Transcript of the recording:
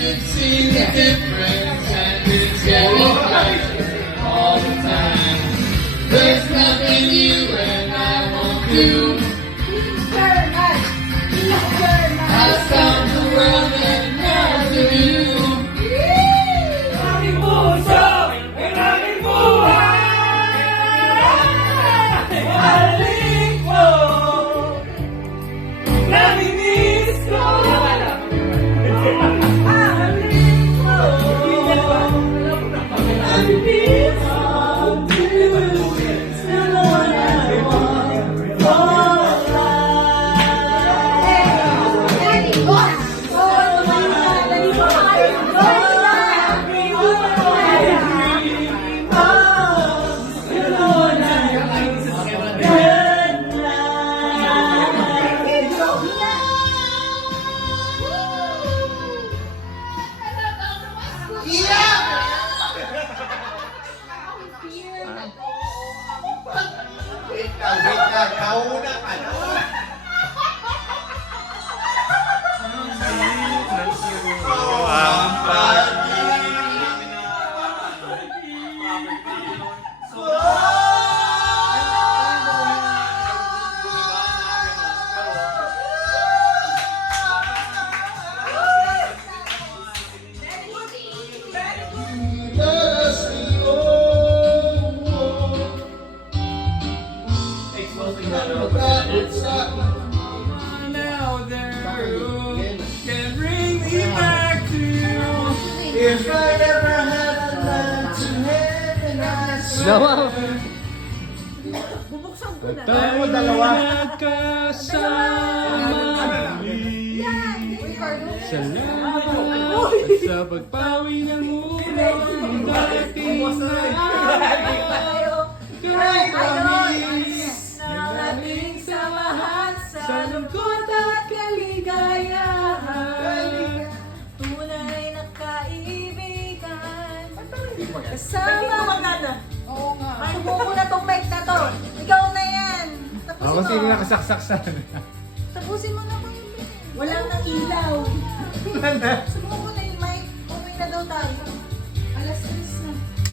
could see the difference, and it's getting brighter all the time. There's nothing you and I won't do. I found the world that has of you. Aming puso, ang aming buhay. Mahalin ko, namimiss ko. Mahalin ko, namimiss ko. Wait ka, kauna ka na. Now there can bring me back to you. If I ever had a land to heaven, I swear. Bubuksan ko na. Tayo mo dalawa. Kasama salamat sa pagpawi ng ulo dating kahit promise na ating samahan sa lungkot at kaligayahan. Tunay na kaibigan. Kasama. Oo nga. Subo ko na tong mic na to. Ikaw na yan. Tapusin Ako mo. sino nakasaksak sa Tapusin mo na ko yung mic. Walang nang ilaw. Subo ko na yung mic. Umuwi na daw tayo. Alas 3.